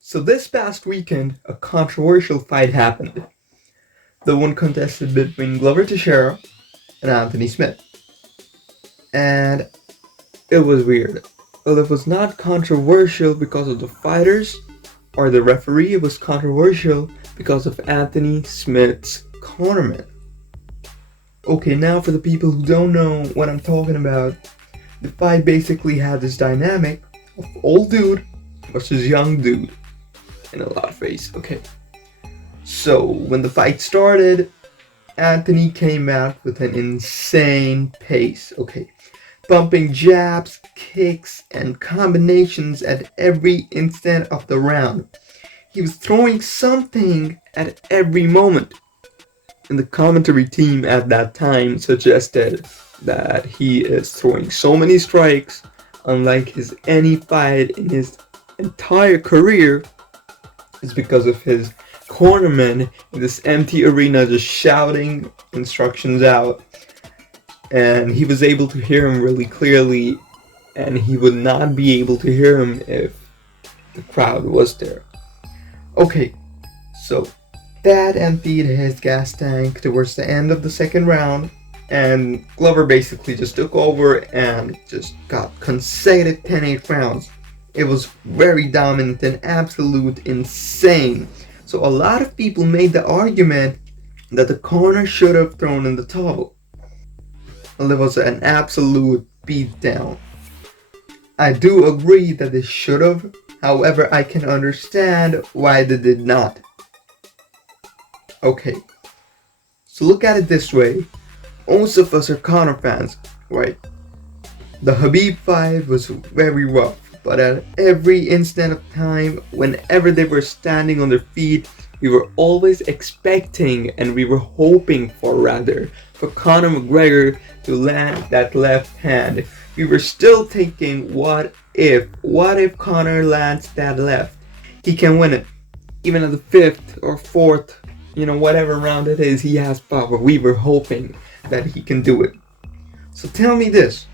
So this past weekend, a controversial fight happened. The one contested between Glover Teixeira and Anthony Smith. And it was weird. Well, it was not controversial because of the fighters or the referee. It was controversial because of Anthony Smith's cornerman. Okay, now for the people who don't know what I'm talking about, the fight basically had this dynamic of old dude versus young dude in a lot of ways. Okay, so when the fight started, Anthony came out with an insane pace. Okay, pumping jabs, kicks, and combinations at every instant of the round. He was throwing something at every moment. And the commentary team at that time suggested that he is throwing so many strikes, unlike his any fight in his entire career, is because of his cornerman in this empty arena just shouting instructions out. And he was able to hear him really clearly, and he would not be able to hear him if the crowd was there. Okay, so that emptied his gas tank towards the end of the second round, and Glover basically just took over and just got consecutive 10-8 rounds. It was very dominant and absolute insane. So a lot of people made the argument that the corner should have thrown in the towel. Well, it was an absolute beatdown. I do agree that they should have, however, I can understand why they did not. Okay, so look at it this way. Most of us are Conor fans, right? The Khabib fight was very rough, but at every instant of time, whenever they were standing on their feet, we were always expecting, and we were hoping for rather, for Conor McGregor to land that left hand. We were still thinking, what if Conor lands that left? He can win it. Even at the 5th or 4th, whatever round it is, he has power. We were hoping that he can do it. So tell me this,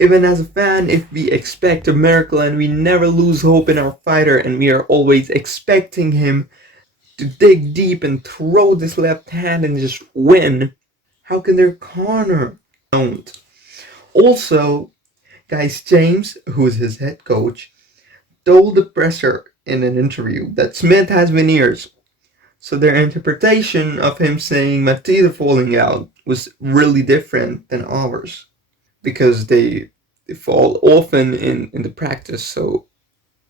even as a fan, if we expect a miracle and we never lose hope in our fighter and we are always expecting him to dig deep and throw this left hand and just win, how can their corner don't? Also, guys, James, who is his head coach, told the presser in an interview that Smith has veneers. So their interpretation of him saying my teeth are falling out was really different than ours, because they fall often in the practice, so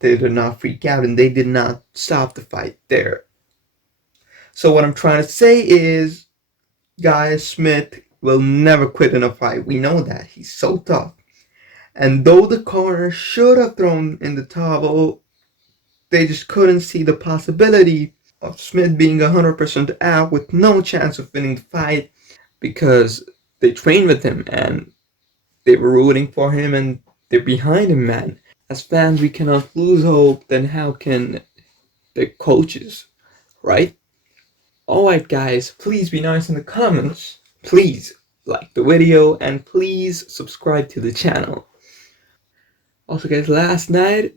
they did not freak out and they did not stop the fight there. So what I'm trying to say is, guys, Smith will never quit in a fight. We know that. He's so tough. And though the corner should have thrown in the towel, they just couldn't see the possibility of Smith being 100% out with no chance of winning the fight, because they trained with him and they were rooting for him and they're behind him, man. As fans, we cannot lose hope. Then how can the coaches, right? Alright guys, please be nice in the comments. Please like the video and please subscribe to the channel. Also guys, last night,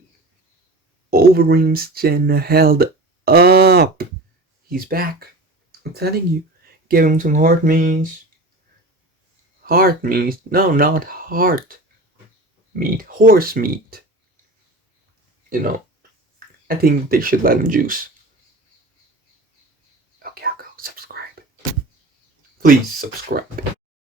Overeem's chin held up. He's back. I'm telling you. Give him some heart meat. Heart meat? No, not heart meat. Horse meat. I think they should let him juice. Okay, I'll go subscribe. Please subscribe.